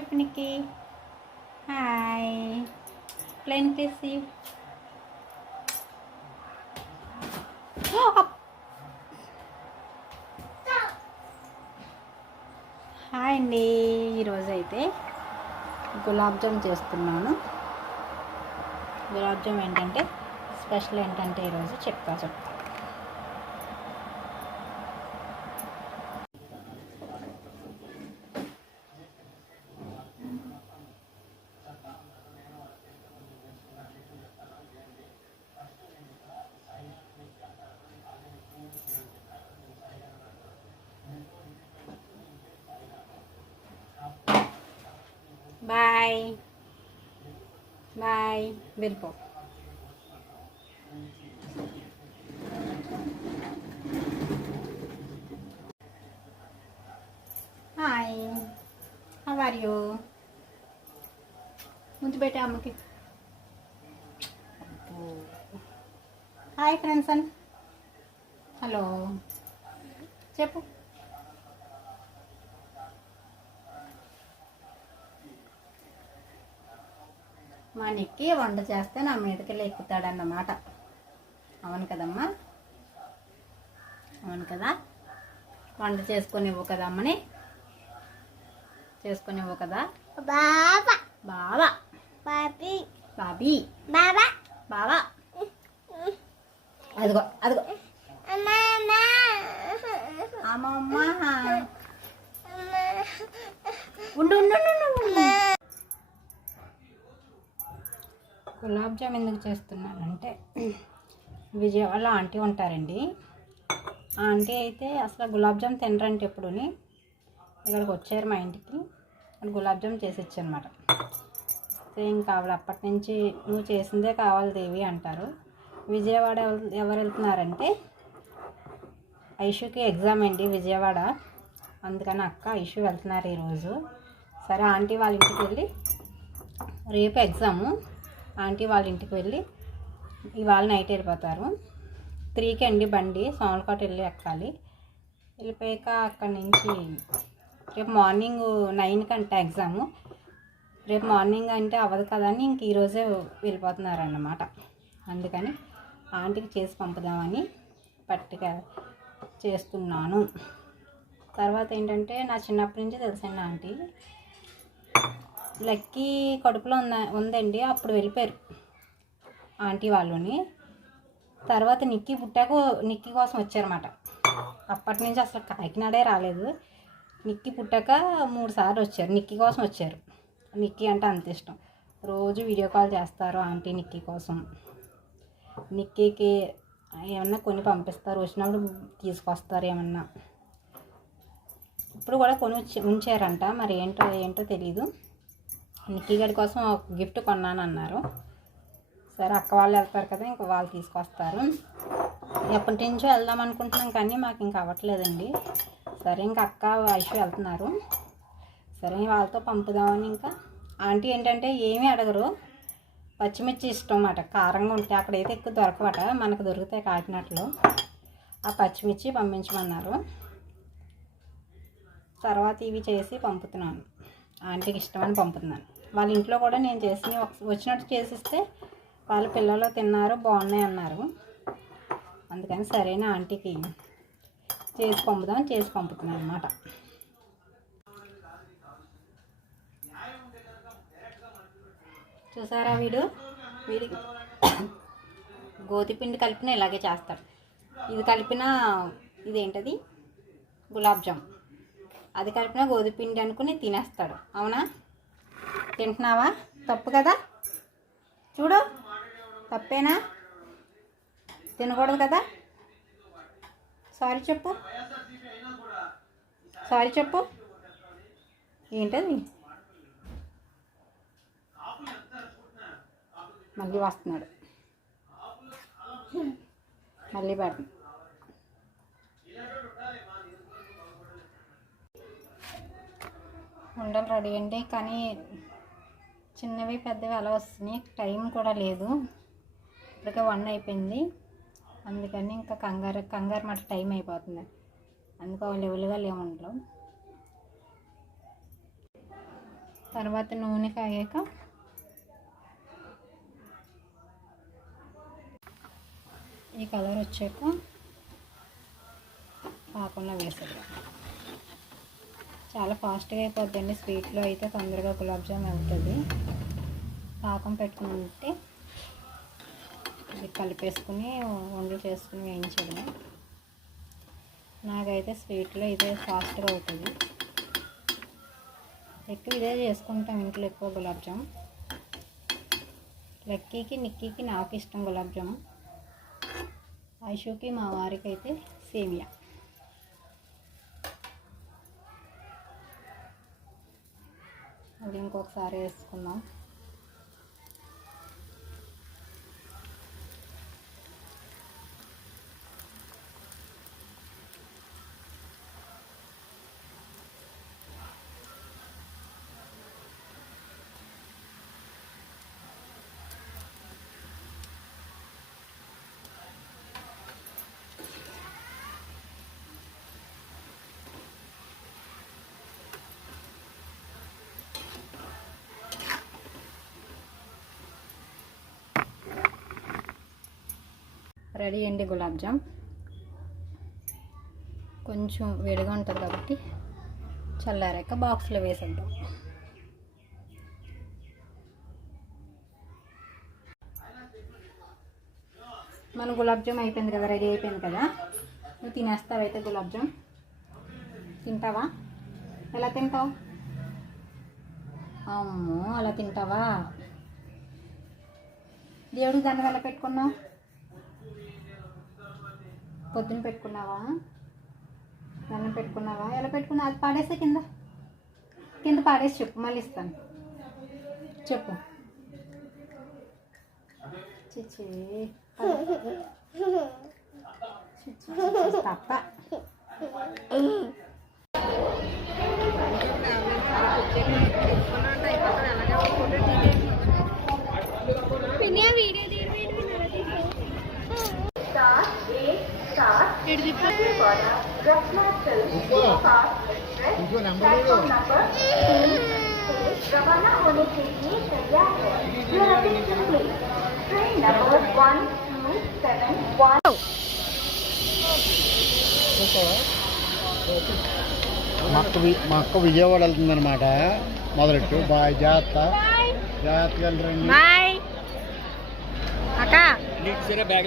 చెప్పు నిక్కి. Hi. Plane కేసి. Hi అండి. ఈరోజు అయితే గులాబ్ జామ్ చేస్తున్నాను. గులాబ్ జామ్ ఏంటంటే స్పెషల్ ఏంటంటే ఈరోజు చెప్తా. Bye bye. వెళ్ళిపో. Hi, how are you? ముందు పెట్టే అమ్మకి. హాయ్ ఫ్రెండ్స్ అని హలో చెప్పు. మా నిక్కి వంట చేస్తే నా మీదకెళ్ళి ఎక్కుతాడన్నమాట. అవును కదమ్మా, అవును కదా. వంట చేసుకొనివ్వు కదా అమ్మని, చేసుకొనివ్వు కదా. బాబా బాబా బాబీ బాబీ బాబా బాబా. అదిగో అదిగో అమ్మమ్మ. ఉండు. గులాబ్ జామ్ ఎందుకు చేస్తున్నానంటే విజయవాడలో ఆంటీ ఉంటారండి. ఆంటీ అయితే అసలు గులాబ్ జామ్ తినరంటే ఎప్పుడుని ఇక్కడికి వచ్చారు మా ఇంటికి. గులాబ్ జామ్ చేసి ఇచ్చానమాట. ఇంకా ఆవిడ అప్పటి నుంచి నువ్వు చేసిందే కావాలి దేవి అంటారు. విజయవాడ ఎవరు వెళ్తున్నారంటే ఐషుకి ఎగ్జామ్ అండి విజయవాడ. అందుకని అక్క ఐషు వెళ్తున్నారు ఈరోజు. సరే ఆంటీ వాళ్ళ ఇంటికి వెళ్ళి, రేపు ఎగ్జాము, ఆంటీ వాళ్ళ ఇంటికి వెళ్ళి ఇవాళ నైట్ వెళ్ళిపోతారు. 3కి అండి బండి, సోమలకోట వెళ్ళి ఎక్కాలి. వెళ్ళిపోయాక అక్కడి నుంచి రేపు మార్నింగ్ 9కి అంట ఎగ్జాము. రేపు మార్నింగ్ అంటే అవ్వదు కదా అని ఇంక ఈరోజే వెళ్ళిపోతున్నారన్నమాట. అందుకని ఆంటీకి చేసి పంపుదామని పట్టిగా చేస్తున్నాను. తర్వాత ఏంటంటే నా చిన్నప్పటి నుంచి తెలుసండి ఆంటీ లక్కీ కడుపులో ఉందండి. అప్పుడు వెళ్ళిపోయారు ఆంటీ వాళ్ళని. తర్వాత నిక్కీ పుట్టాక నిక్కీ కోసం వచ్చారన్నమాట. అప్పటి నుంచి అసలు కాకినాడే రాలేదు. నిక్కీ పుట్టాక 3 సార్లు వచ్చారు, నిక్కీ కోసం వచ్చారు. నిక్కీ అంటే అంత ఇష్టం. రోజు వీడియో కాల్ చేస్తారు ఆంటీ నిక్కీ కోసం. నిక్కీకి ఏమన్నా కొన్ని పంపిస్తారు, వచ్చినప్పుడు తీసుకొస్తారు ఏమన్నా. ఇప్పుడు కూడా కొని ఉంచారంట, మరి ఏంటో తెలీదు. నిక్కీ గారి కోసం ఒక గిఫ్ట్ కొన్నాను అన్నారు. సరే అక్క వాళ్ళు వెళ్తారు కదా, ఇంకా వాళ్ళు తీసుకొస్తారు. ఎప్పటి నుంచో వెళ్దాం అనుకుంటున్నాం కానీ మాకు ఇంకా అవ్వట్లేదండి. సరే ఇంకా అక్క ఐషు వెళ్తున్నారు. సరే వాళ్ళతో పంపుదామని. ఇంకా ఆంటీ ఏంటంటే ఏమీ అడగరు, పచ్చిమిర్చి ఇష్టం అన్నమాట. కారంగా ఉంటాయి, అక్కడైతే ఎక్కువ దొరకవట, మనకు దొరుకుతాయి కాకినాడలో. ఆ పచ్చిమిర్చి పంపించమన్నారు. తర్వాత ఇవి చేసి పంపుతున్నాను, ఆంటీకి ఇష్టమని పంపుతున్నాను. వాళ్ళ ఇంట్లో కూడా నేను చేసి వచ్చినట్టు చేసిస్తే వాళ్ళ పిల్లలు తిన్నారు, బాగున్నాయి అన్నారు. అందుకని సరైన ఆంటీకి చేసి పంపుతున్నాను అన్నమాట. చూసారా వీడి గోధుమపిండి కలిపిన ఇలాగే చేస్తాడు. ఇది కలిపిన ఇదేంటది గులాబ్ జామ్, అది కలిపిన గోధుమపిండి అనుకుని తినేస్తాడు. అవునా? తింటున్నావా? తప్పు కదా, చూడు, తప్పేనా? తినకూడదు కదా. సారీ చెప్పు. ఏంటది? మళ్ళీ వస్తున్నాడు, మళ్ళీ పెడతాం. ఉండలు రెడీ అండి, కానీ చిన్నవి పెద్దవి అలా వస్తున్నాయి. టైం కూడా లేదు, ఇప్పటికే 1 అయిపోయింది. అందుకని ఇంకా కంగారు మాట టైం అయిపోతుంది. అందుకో లెవెల్గా లేవు ఉండలు. తర్వాత నూనె కాగాక ఈ కలర్ వచ్చాక పాకంలో వేసేద్దాం. చాలా ఫాస్ట్గా అయిపోద్దండి. స్వీట్లో అయితే తొందరగా గులాబ్ జామ్ అవుతుంది. పాకం పెట్టుకుంటే ఇది కలిపేసుకుని ఉండలు చేసుకుని వేయించడమే. నాకైతే స్వీట్లో ఇదే ఫాస్ట్గా అవుతుంది. ఎక్కువ ఇదే చేసుకుంటాం ఇంట్లో ఎక్కువ గులాబ్ జామ్. లక్కీకి నిక్కీకి నాకు ఇష్టం గులాబ్ జామ్. ఐషుకి మా వారికి అయితే సేమియా. అది ఇంకొకసారి వేసుకుందాం. రెడీ అండి గులాబ్ జామ్. కొంచెం వేడిగా ఉంటుంది కాబట్టి చల్లారాక బాక్స్లో వేసేద్దాం. మన గులాబ్ జామ్ అయిపోయింది కదా, రెడీ అయిపోయింది కదా. నువ్వు తినేస్తావు అయితే గులాబ్ జామ్? తింటావా? ఎలా తింటావు? అమ్మో, అలా తింటావా? దేవుడికి దండం ఎలా పెట్టుకున్నావు? పొద్దున పెట్టుకున్నావా? దండం పెట్టుకున్నావా? ఎలా పెట్టుకున్నావు? అది పాడేస్తే కింద పాడేసి చెప్పు, మళ్ళీ ఇస్తాను. చెప్పు. చిచ్చి తప్ప. रवाना होने के लिए तैयार है। ट्रेन नंबर 1271 మా అక్క విజయవాడ వెళ్తుందన్నమాట. మొదలెట్టు. బాయ్. జాగ్రత్తగా వెళ్ళరండి. బాయ్ అక్క. బ్యాగ్